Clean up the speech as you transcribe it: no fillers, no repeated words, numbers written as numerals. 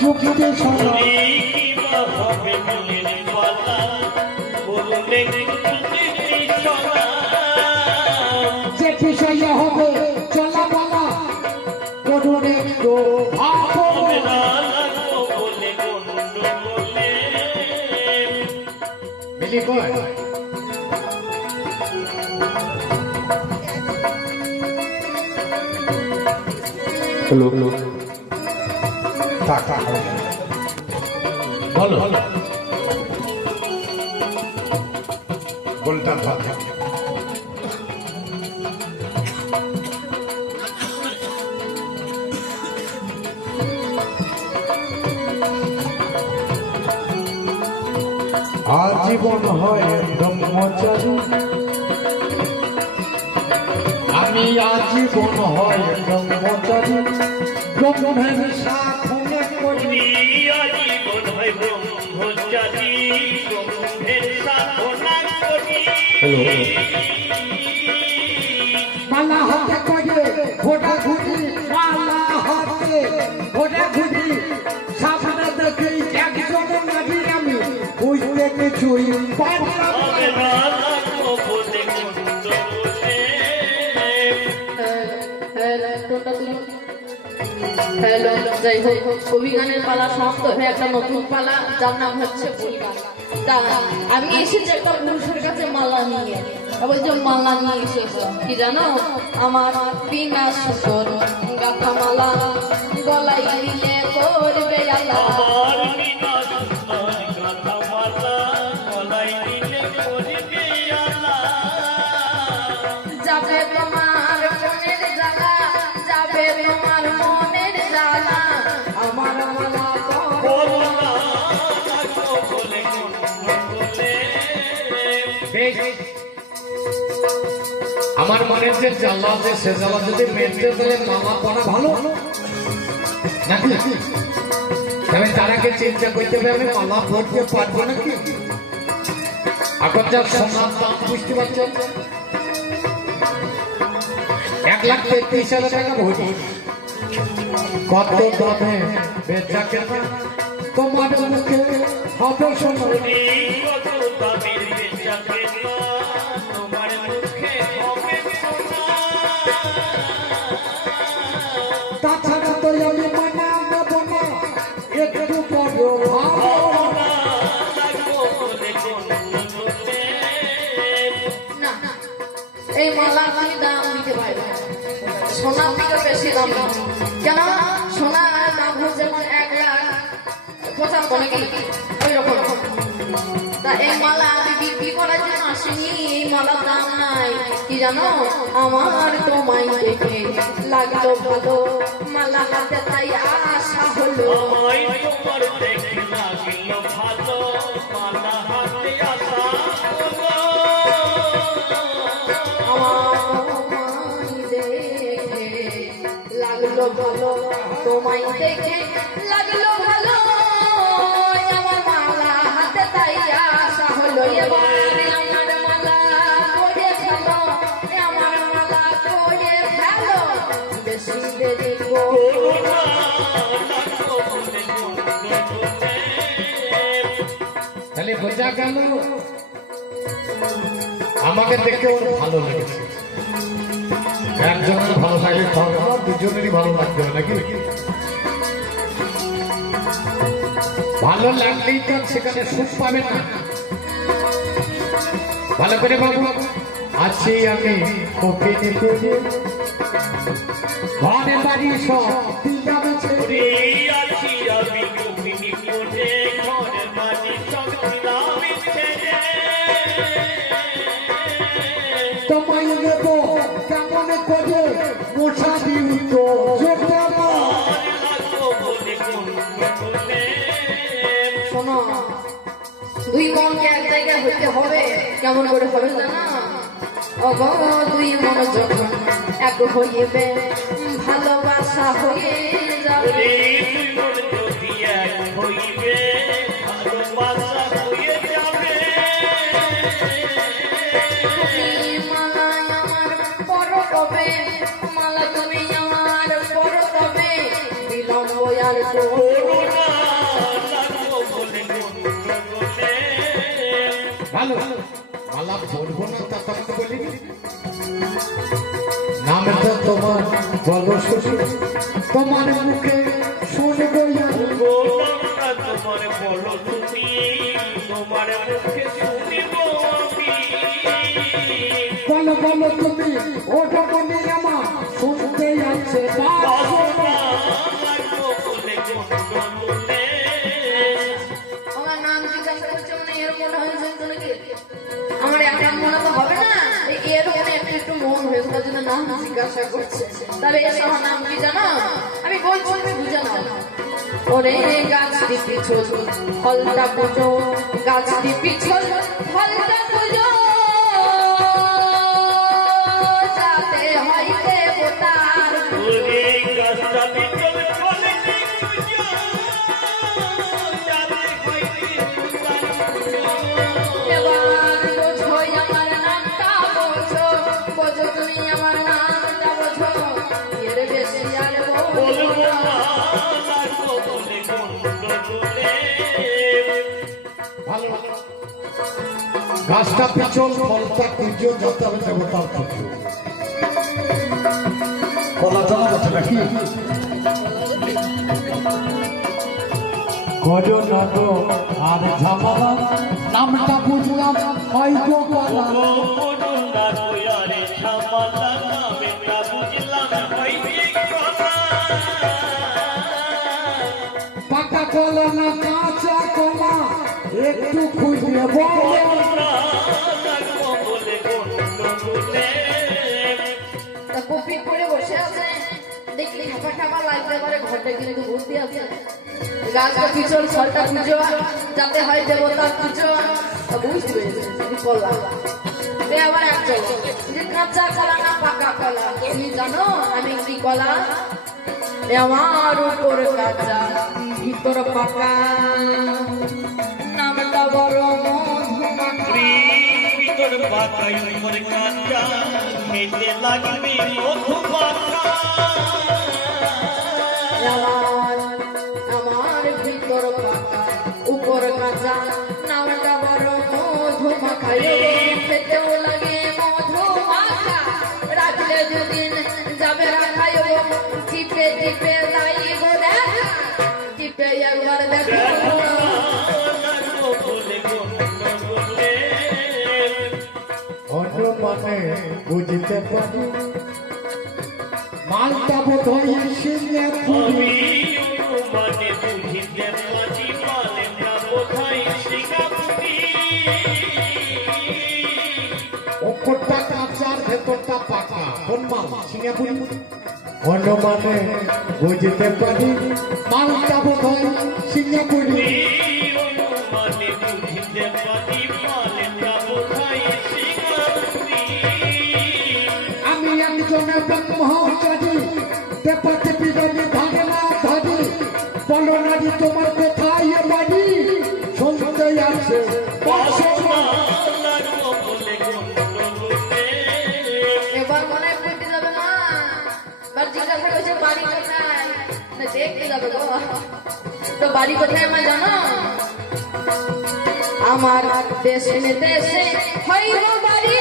চুকিতে শোনো যে বিষয় হবে চলা বলা করুন একটু মিলি কয় হ্যালো হ্যালো থাক থাক বলো গোলটা ভাত আজীবন হয় ব্রহ্মচারী আমি আজীবন হয় ব্রহ্মচারী ব্রহ্মের সাধনে করি আজীবন হয় ব্রহ্মচারী ব্রহ্মের সাধনা করি মালা হাতে করে ঘোড়া ঘুরি মালা হাতে ঘোড়া ঘুরি সামনে দেখে একজন নাবি আমি বুঝতে কিছুই পারলাম না। হ্যালো যাই হোক কবি গানের পালা সমাপ্ত হয়ে একটা নতুন পালা যার নাম হচ্ছে পরিবার। তা আমি এসেছি একটা পুরুষের কাছে মালা নিয়ে বলছে মালা নিয়ে এসেছো কি জানো আমার বিনা সুতোর গাথা মালা গলায় দিলে করবে আল্লাহ যাবে তোমার মনের জ্বালা যাবে তোমার মনের জ্বালা আমার মালা আমার মনের যে জ্বালা আছে সে জ্বালা যদি মেটে তাহলে মালা পরা ভালো নাকি তবে তারাকে চিন্তা করতে হবে আমি মালা পরতে পারবো নাকি এখন যা সোনার দাম বুঝতে পারছেন 1,33,000 টাকা ভরি কত দামে বেচা কেনা তোমার মুখে হবে শোনো তাছাড়া তো আমি মানা দেবো না একটু পরে না এই মালা আমি দাম দিতে পারবো সোনার থেকে বেশি দাম কেন সোনার দাম হচ্ছে 1,75,000 নাকি ওই রকম তা এই মালা আমি বিক্রি করার জন্য আসিনি এই মালার দাম নাই কি জানো আমার তোমায় দেখে লাগলো ভালো মালা হাতে তাই আশা হলো তোমার দেখে লাগলো ভালো মালা হাতে আসা লাগলো ভালো তোমায় দেখে লাগলো ভালো আমার মালা হাতে তাই আশা হলো এবার আমার মালা করে ফেলো আমার মালা করে ফেলো বেশি দেরি তাহলে বোঝা গেল আমাকে দেখে ওর ভালো লেগেছে একজনের ভালো লাগলে দুজনেরই ভালো লাগবে নাকি ভালো লাগলেই তো সেখানে সুখ পাবে না ভালো করে বাবু আছি আমি কপি নিতে ঘরে বাড়ি সব দিলাম ছেড়ে আছি আমি কপিনি কোটে ঘরে বাড়ি সব দিলাম ছেড়ে তোমায় দেব কেমন করে মশা দিত শোনো দুই মনকে এক জায়গায় হইতে হবে কেমন করে হবে জানা অগ দুই মন যখন এক হইবে ভালোবাসা হয়ে যাবে মালা আমার পর কবে মালা তুমি আমার পর কবে বিলম্ব আর ভালো মালা বলবো না তা তোমাকে বলিনি নামটা তোমার বলো শুধু তোমার মুখে শুনবো গোলামটা তোমার বলো তুমি তোমার মুখে শুনিব আমি বলো বলো তুমি ওটা বলি আমার শুনতে আছে বাসনা লাগবো বলে গন্ডগোলে আমার নাম জিজ্ঞাসা করছে মানে এর মনে হয়েছে তো নাকি আমার একটা মনে তো হবে না এর মনে একটু একটু মন হয়েছে তার জন্য নাম জিজ্ঞাসা করছে তবে এর আমার নাম কি জানো আমি বলছি তুমি বুঝে নাও ওরে গাছ পিছল ফলটা পুজো গাছ পিছল ফলটা পুজো যাতে হয় দেবতার ওরে গাছটা বিচল ফলে পুজো যাতে হইতে এবার বোঝো আমার নামটা বোঝো বোঝো তুমি আমার নামটা বোঝো এর বেশি আর বলবো বলবো না না লাগবো বলে গন্ডগোলে ভালো গাছটা পিছল ফলটা কুঞ্জ যত হবে দেবতার পুজো কলা জানা যাচ্ছে নাকি গজ নদ আর ঝামালা নামটা বুঝলাম হয়তো কলা করুণা কয়ারে সামালা নামেটা বুঝলাম হইবে কথা পাকা কলা না কাঁচা কলা একটু খুঁজে বলো লাগবো বলে গন্ডগোলে তা কপি করে বসে আছে দেখলি খাপা খাপা লাগতে পারে ঘরটা কিন্তু ভর্তি আছে গাছটা পিছল ফলটা পুজো যাতে হয় দেবতার পুজো তা বুঝতে পেরেছি তুমি কলা আবার একজন যে কাঁচা কলা না পাকা কলা তুমি জানো আমি কি কলা এ আমার উপর কাঁচা ভিতর পাকা নামটা বড় মধুমাখা ভিতর পাতাই উপর কাঁচা মেতে লাগবে মধু পাতা আমার ভিতর পাকা উপর কাঁচা নামটা বড় মধুমাখা খেতেও লাগে মধুমাখা রাখলে দুদিন যাবে রাখায় টিপে টিপে যাইব দেখা টিপে একবার দেখো লাগবো বলে গন্ডগোলে অন্য মানে বুঝতে পারি মালটা বোধ হয় সিংহে পুরি আমি মানে বুঝিতে পারি মানে না বোধাই সিঙ্গাপুরি ওপরটা কাঁচার ভেতরটা পাকা কোন মাল সিঙ্গাপুরি অন্য মানে বুঝতে পারি মালটা বোধ হয় সিঙ্গাপুরি মানে বুঝিতে পারি মানে না বোধাই সিঙ্গাপুরি আমি একজনের ব্রহ্মচারী পেপাতে বিদানি ধারে না ধারি বলো নারী তোমার কোথায় এ বাড়ি শুনতে আছে বাসনা লাগবো বলে গন্ডগোলে এবার মনে হয় পেটে যাবে না এবার জিজ্ঞাসা করছে বাড়ি কোথায় না দেখতে যাবে গো তো বাড়ি কোথায় আমার জানো আমার দেশে দেশে হইল বাড়ি